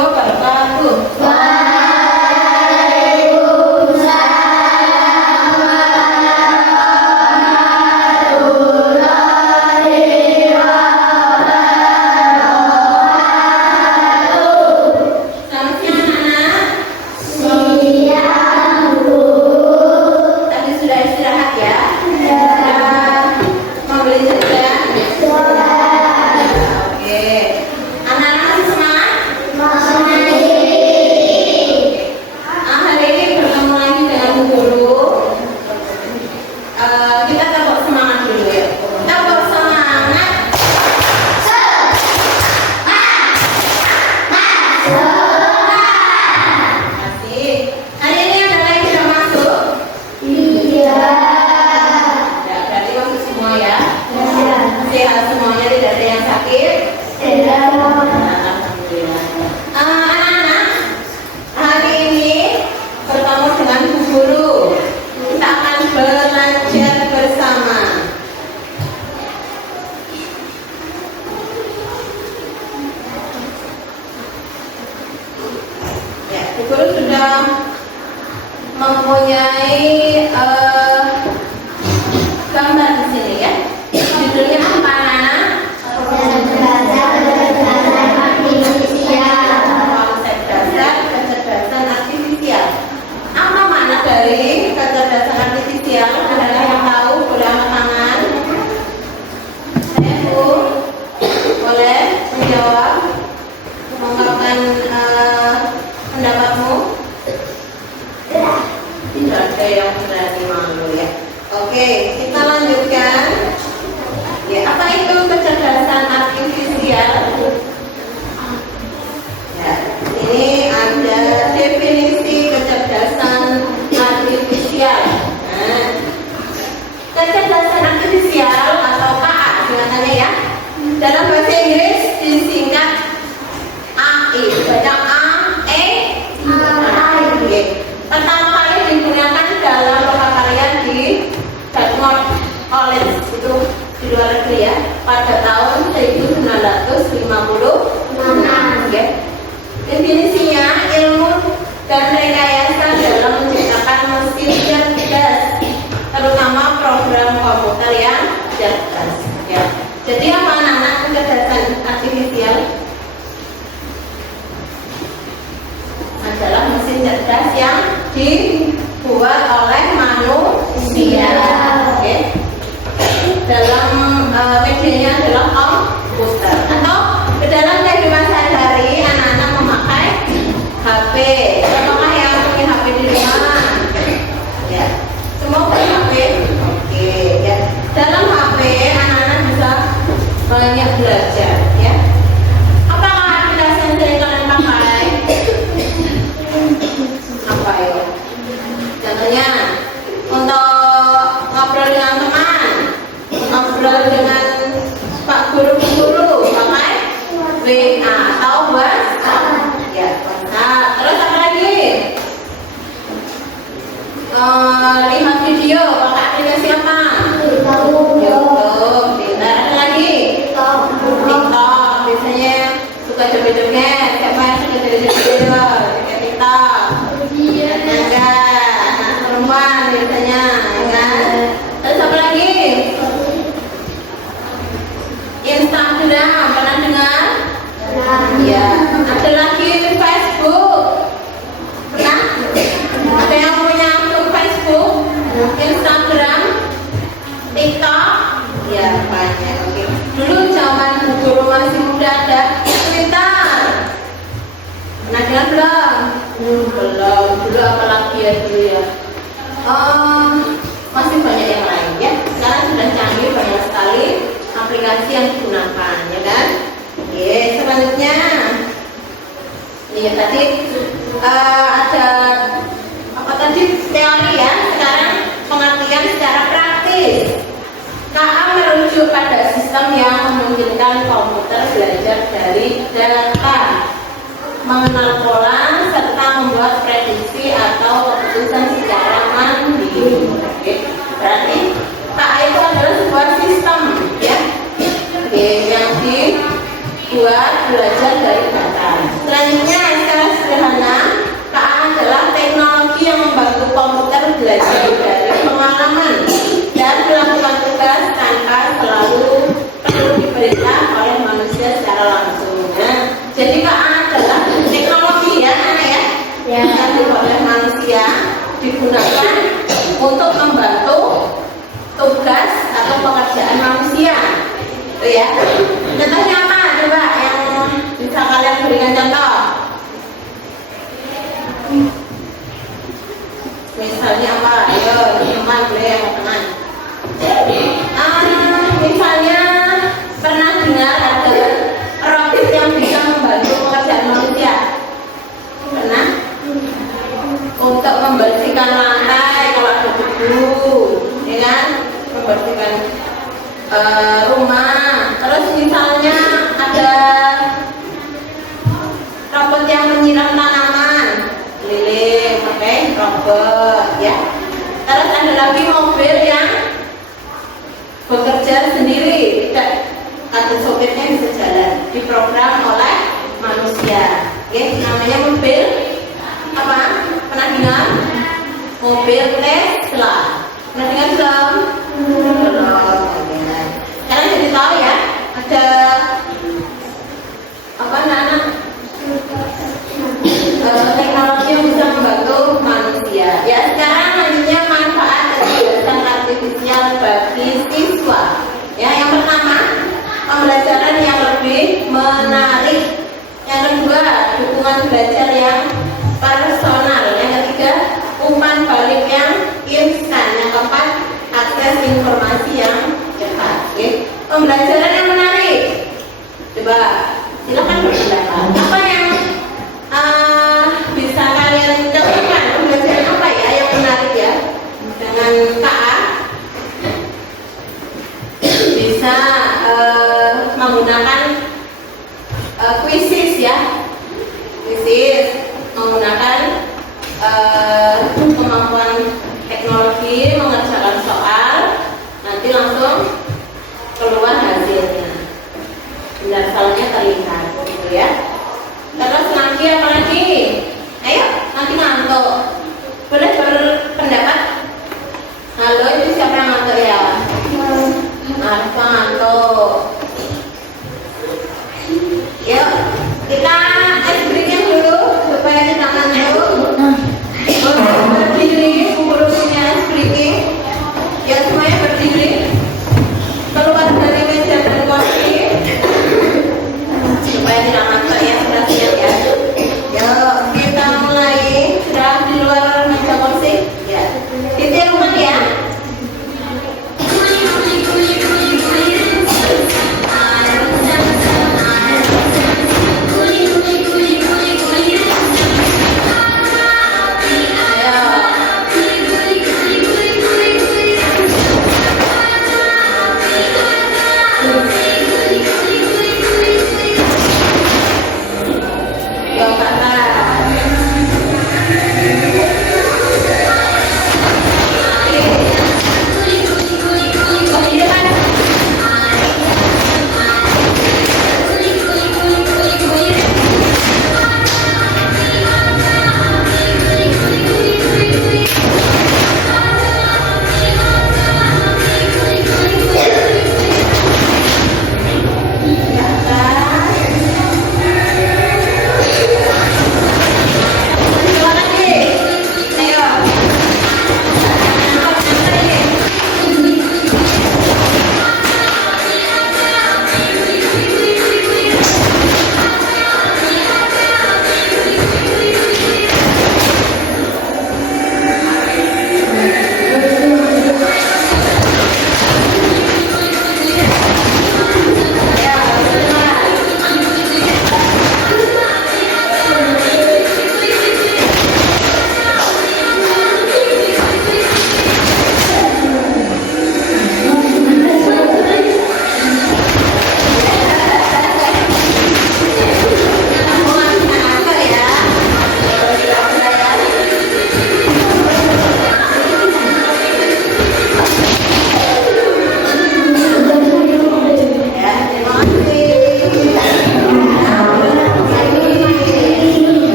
wabarakatuh. Guru sudah mempunyai gambar di sini ya. Judulnya apa, Nana? Kecerdasan artifisial. Konsep dasar kecerdasan artifisial. Apa makna dari kecerdasan artifisial? Adalah yang tahu boleh angkat tangan. Saya Bu, boleh menjawab, mengungkapkan pendapatmu? Tidak ada yang berani malu ya. Oke, kita lanjutkan. Ya, apa itu kecerdasan artifisial? Ya, ini ada definisi kecerdasan artifisial. Nah, kecerdasan artifisial atau KA singkatannya ya. Dalam bahasa Inggris disingkat AI. Baca pertama kali digunakan dalam lokakarya di Dartmouth College itu di luar negeri ya pada tahun 1956 ya. Definisinya ilmu dan rekayasa dalam menciptakan mesin cerdas, terutama program komputer yang cerdas ya. Jadi apa anak-anak kecerdasan artifisial? Adalah mesin cerdas yang dibuat oleh manusia. Okay. Dalam medianya adalah komputer atau dalam kehidupan sehari-hari anak-anak memakai HP. Apakah yang punya HP di rumah? Ya, semua punya HP. Oke, ya. Dalam HP anak-anak bisa banyak belajar. Ya. Apakah aplikasi yang sering kalian pakai? Apa ya? Contohnya untuk ngobrol dengan teman, ngobrol dengan Pak guru pakai WA atau WhatsApp. Ya, WhatsApp. Terus apa lagi? Lihat video pakai aplikasi apa? YouTube. Pintar. Ada lagi? TikTok. Biasanya suka joget-joget. Siapa yang suka joget-joget? TikTok. Enggak, perempuan biasanya, ya kan? Terus apa lagi? Instagram, pernah dengar? Ya. Ada lagi Facebook. Pernah? Ada yang punya akun Facebook, Instagram, TikTok? Ya, banyak. Oke. Dulu zaman guru masih muda ada Twitter. Pernah dengar belum? Belum. Dulu apalagi ya dulu ya. Masih banyak yang lain ya. Sekarang sudah canggih, banyak sekali aplikasi yang digunakan, ya kan? Oke, selanjutnya ini tadi ada apa tadi teori ya. Sekarang pengertian secara praktis. KA merujuk pada sistem yang memungkinkan komputer belajar dari data, mengenal pola, serta membuat prediksi atau keputusan secara mandiri. Oke, berarti KA itu adalah sebuah sistem ya, yang dibuat belajar dari data. Selanjutnya rumah. Terus misalnya ada robot yang menyiram tanaman, lilin, oke, robot ya. Terus ada lagi mobil yang bekerja sendiri, tidak ada sopirnya, bisa jalan, diprogram oleh manusia. Oke, namanya mobil apa? Pernah dengar? Mobil Tesla. Pernah dengar belum? Belum. Sekarang jadi tahu ya, ada apa anak-anak teknologi yang bisa membantu manusia. Ya, sekarang lanjutnya manfaat kecerdasan artifisial bagi siswa. Ya, yang pertama, pembelajaran yang lebih menarik. Yang kedua, dukungan belajar yang personal. Yang ketiga, umpan balik yang instan. Yang keempat, akses informasi yang cepat. Oke. Pembelajaran yang menarik. Coba silakan berpendapat. Apa yang bisa kalian contohkan? Pembelajaran apa ya yang menarik ya? Dengan KA bisa menggunakan kuisis ya, kuisis menggunakan kemampuan teknologi mengerjakan soal, nanti langsung keluar hasilnya, benar salahnya terlihat gitu ya. Terus lagi apa lagi? Ayo, nanti ngantuk, boleh berpendapat. Halo, itu siapa yang ngantuk ya? Alfa ngantuk. Yuk, kita ice breaking dulu supaya kita ngantuk. Berdiri, gurunya ice breaking. Ya, semuanya berdiri. Keluar dari meja dan kursi supaya tidak ngantuk ya, sudah siap ya. Yuk, kita mulai. Sudah di luar meja kursi. Ya, ditirukan ya.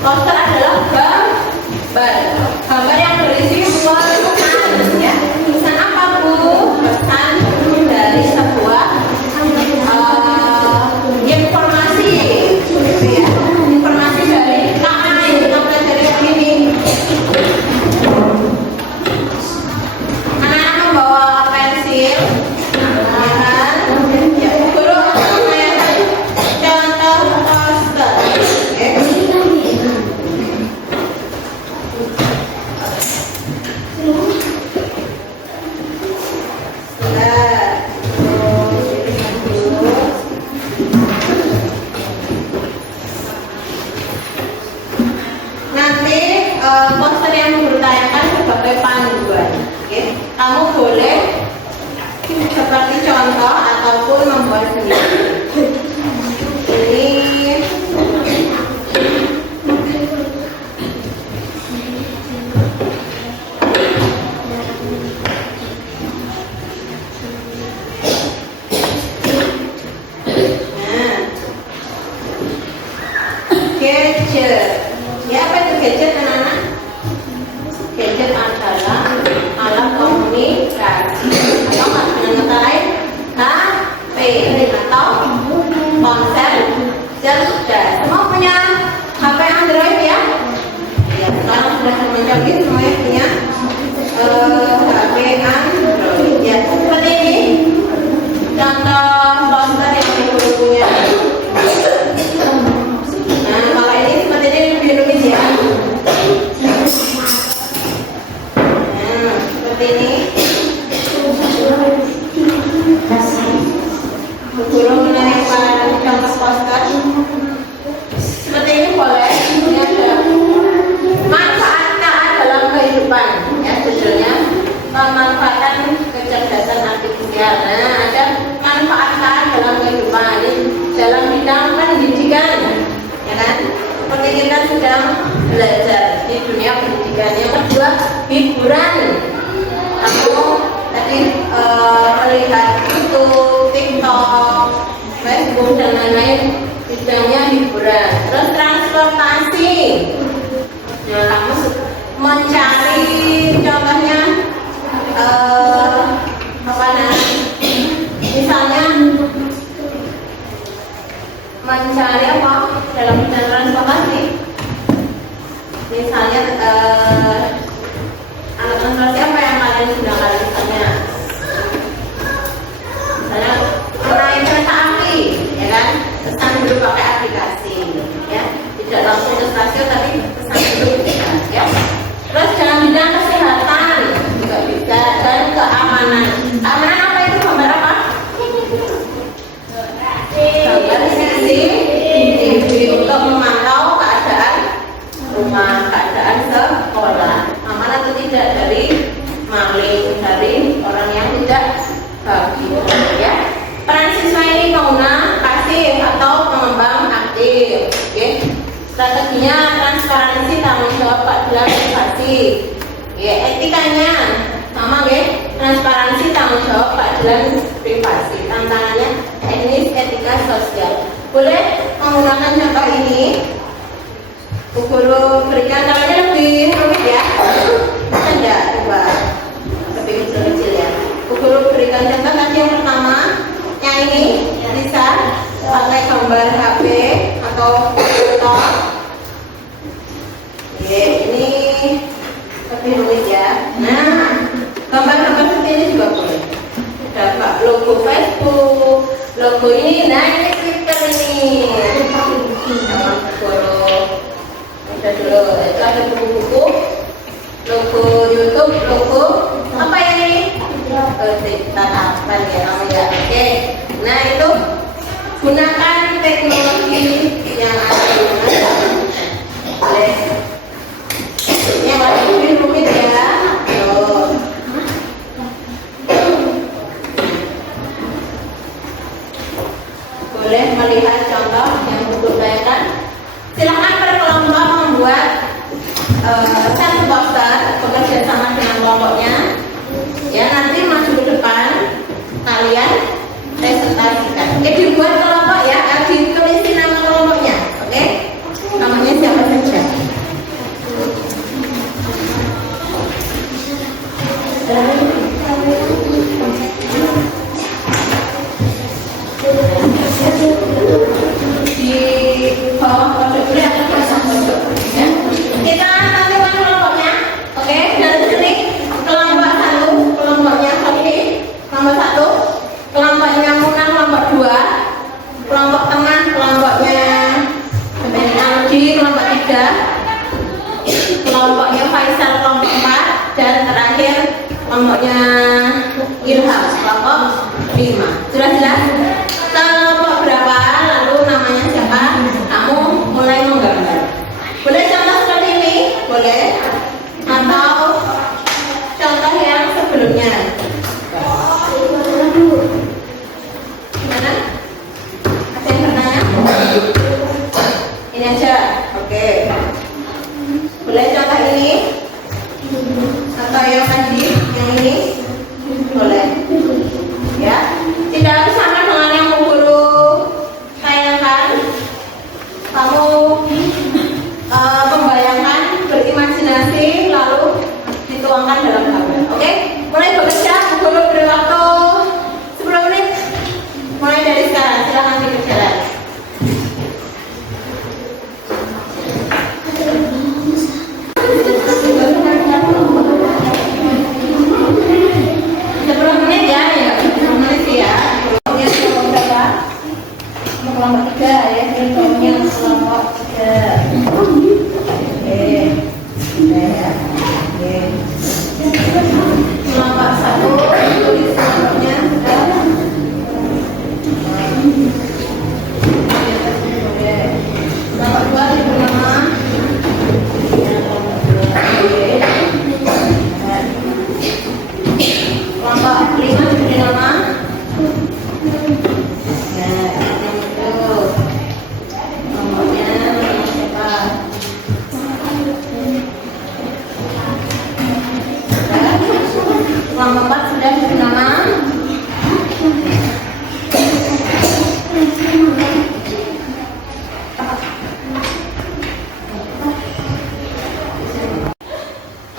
Poster adalah gambar yang berisi pesan, ya. Pesan apa Bu? Pesan dari sebuah informasi, gitu ya. Informasi dari mana yang kita pelajari yang ini. Anak-anak membawa pensil, ya kan? Ya, guru mengenai contoh poster. Nanti poster yang bertayakan sebagai panduan. Kamu boleh seperti contoh ataupun membuat sendiri. Ini gadget. Ya, apa itu gadget anak-anak? Gadget adalah alat komunikasi atau dengan kata lain HP atau ponsel cerdas. Semua punya HP Android ya? Ya, sekarang sudah menjadi semuanya punya HP Android. Ya, seperti ini contoh ponsel yang ibu punya. Nah, kalau ini seperti ini lebih rumit ya. Nah, seperti ini. Guru menarik contoh poster. Seperti ini boleh. Ini ada manfaatnya dalam kehidupan. Ya, judulnya memanfaatkan kecerdasan artifisial. Nah, ada manfaat dalam kehidupan ini dalam bidang pendidikan. Ya kan? Seperti kita sedang belajar di dunia pendidikan. Yang kedua, hiburan. Aku tadi melihat YouTube, TikTok, Facebook dan lain-lain, bidangnya hiburan. Terus transportasi. Nah, kamu mencari contohnya apa namanya? Misalnya mencari apa dalam bidang transportasi? Misalnya alat transportasi apa yang kalian gunakan misalnya? Misalnya naik kereta api, ya kan? Pesan dulu pakai aplikasi, ya. Tidak langsung ke stasiun tapi pesan dulu bisa, ya. Terus dalam bidang kesehatan juga bisa dan keamanan. Keamanan apa itu gambar apa? Gambar CCTV untuk memantau keadaan rumah, keadaan sekolah, aman atau tidak dari maling, dari orang yang tidak bagus, ya. Peran siswa ini pengguna pasif atau pengembang aktif, oke. Strateginya transparansi, tanggung jawab, keadilan, privasi. Ya, etikanya sama, ya. Transparansi, tanggung jawab, keadilan, privasi. Tantangannya teknis, etika, sosial. Boleh menggunakan contoh ini. Bu Guru berikan caranya lebih rumit ya. Tidak, coba lebih kecil-kecil ya. Bu Guru berikan contoh tadi yang pertama, yang ini bisa pakai gambar HP atau foto. Oke, ini lebih rumit ya. Nah, gambar-gambar seperti ini juga boleh. Dapat logo Facebook, logo ini, nah ini Twitter ini. Sama Bu Guru. Udah dulu, itu ada buku-buku, logo YouTube, logo apa ini? Tatapan ya namanya. Oke, nah itu gunakan teknologi yang ada di mana. Boleh. Yang lebih rumit ya. Tuh. Boleh melihat contoh yang dibutuhkan. Silakan berkelompok membuat satu poster bekerja sama dengan kelompoknya. Ya, nanti maju ke depan kalian presentasikan. Oke, dibuat kelompok ya, ditulisin nama kelompoknya. Oke, namanya siapa saja. kelompoknya Ilham, kelompok 5. Sudah jelas? Kelompok berapa, lalu namanya siapa? Kamu mulai menggambar. Boleh contoh seperti ini? Boleh? Atau contoh yang sebelumnya? Gimana? Ada yang bertanya? Ini aja? Oke. Boleh contoh ini? Atau yang tadi? Yang ini? Boleh? Ya? Tidak harus sama dengan yang guru tayangkan. Kamu membayangkan, berimajinasi, lalu dituangkan dalam gambar. Oke? Mulai bekerja, guru beri waktu 10 menit. Mulai dari sekarang, silahkan dikerjakan. Kelompok 3 ya, contohnya kelompok 3. Kelompok 1 tulis kelompoknya. Kelompok 2 diberi nama. Kelompok 5 diberi nama. Kelompok 4 sudah diberi nama.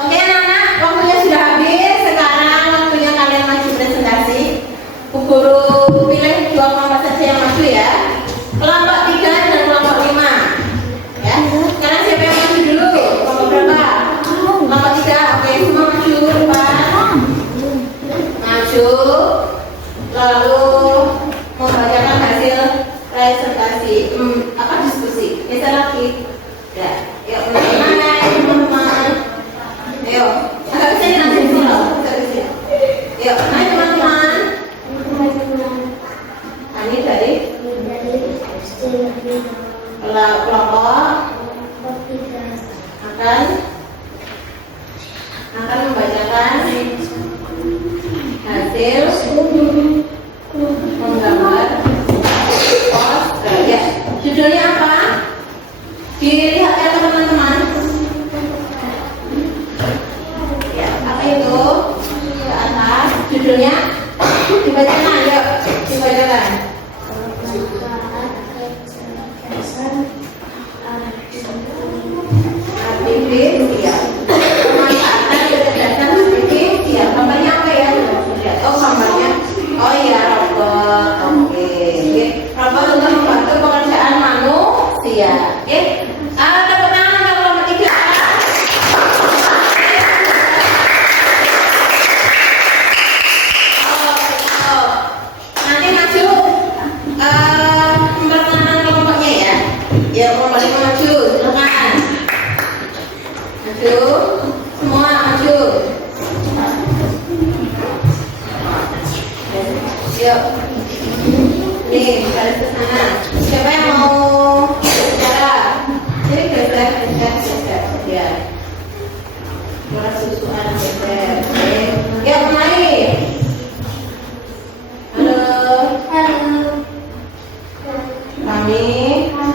Oke anak-anak, waktunya sudah habis. Sekarang waktunya kalian maju presentasi. Bu guru pilih 2 kelompok saja yang maju ya. Kelompok 3 dan kelompok 5 ya. Sekarang siapa yang maju dulu? Kelompok berapa? Kelompok 3. Oke, semua maju depan. Maju, lalu membacakan hasil presentasi, diskusi. Bisa lagi? Ya, yuk mulai teman-teman. Ayo, agak kesini nanti di sini loh, agak kesini. Yuk, naik teman-teman. Ini dari kelompok akan membacakan hasil menggambar poster ya. Judulnya apa? Dilihat ya teman-teman. Ya, apa itu? Ke atas. Judulnya dibacakan, yuk dibacakan. Aktivis, ya. Pemanfaatan kecerdasan aktivis, ya. Gambarnya apa ya? Oh, gambarnya. Oh iya, robot. Oke. Robot untuk membantu pekerjaan manusia. Oke. Tepuk tangan untuk kelompok 3. Nanti maju memperkenalkan kelompoknya ya. Ya, kelompok 5 maju. Silakan. Maju. Semua maju. Yuk. Nih, garis ke sana. Siapa yang mau bicara? Jadi geser. Ya. Suara susuan geser. Yuk, kembali. Halo. Kami akan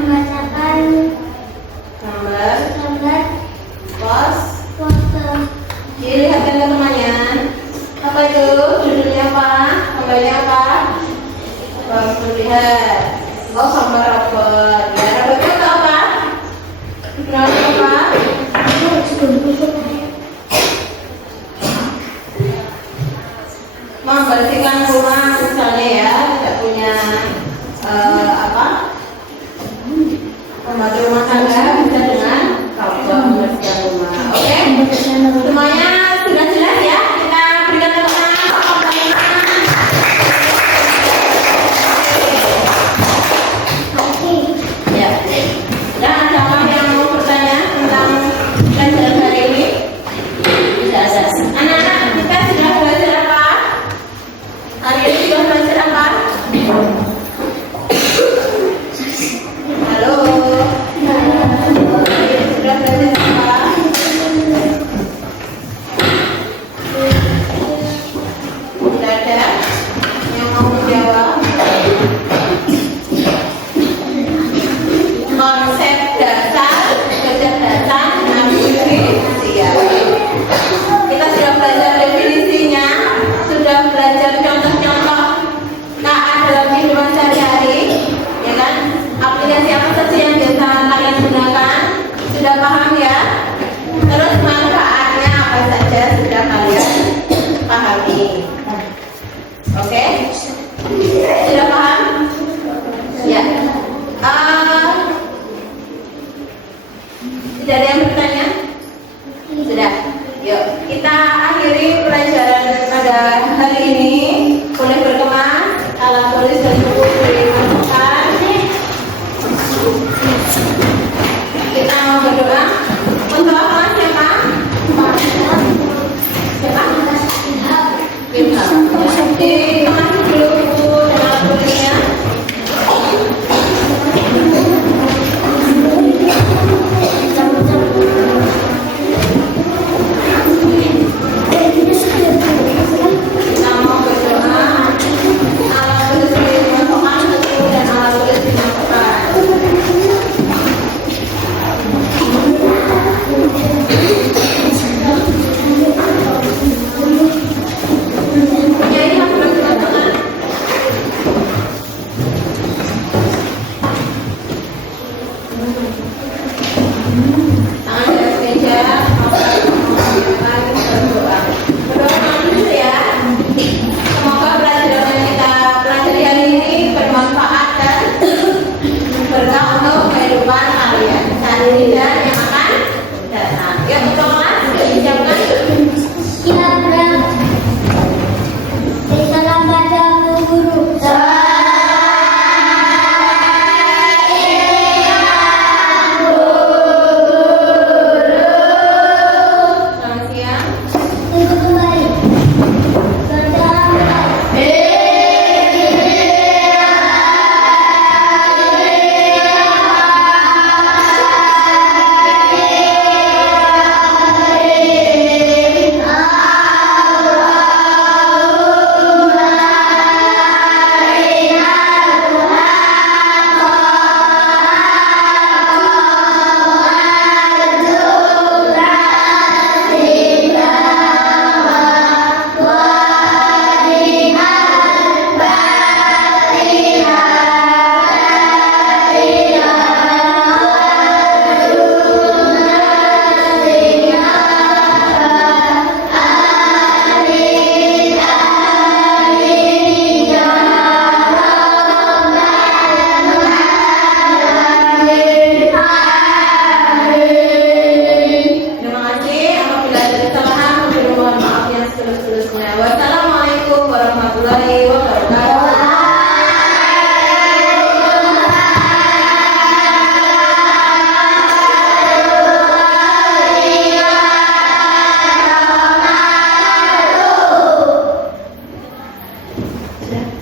membacakan gambar poster. Dilihat kan temannya. Apa itu? Judulnya apa? Gambarnya apa? Bagus lihat. Oh, gambar robot. Ya, robotnya itu apa? Robot apa? Membersihkan rumah misalnya ya, tidak punya membantu rumah tangga bisa dengan robot membersihkan rumah. Oke, semuanya sudah jelas ya? Kita berikan tepuk tangan. Oke? Sudah paham? Ya. Tidak ada yang bertanya? Sudah. Yuk, kita akhiri pelajaran pada hari ini. Boleh berkemas, alat tulis dan buku dimasukkan. Kita mau berdoa. Untuk apa? Siapa? Siapa? Ilham. Dikemas dulu buku dan alat tulisnya. Kita mau berdoa. Alat tulis dimasukkan buku dan alat tulis dimasukkan. Punya ini harus berteman. Tangan di atas meja. Berdoa. Berdoa dulu ya. Semoga pelajaran yang kita pelajari hari ini bermanfaat dan berkah untuk kehidupan kalian saat ini dan yang akan datang. Ya, untuk kelas sudah disiapkan. Salam pada Bu Guru. Selamat siang. Untuk kembali. Terima kasih. Apabila ada kesalahan, kami mohon maaf yang setulus-tulusnya. Wassalamualaikum warahmatullahi wabarakatuh. Sudah.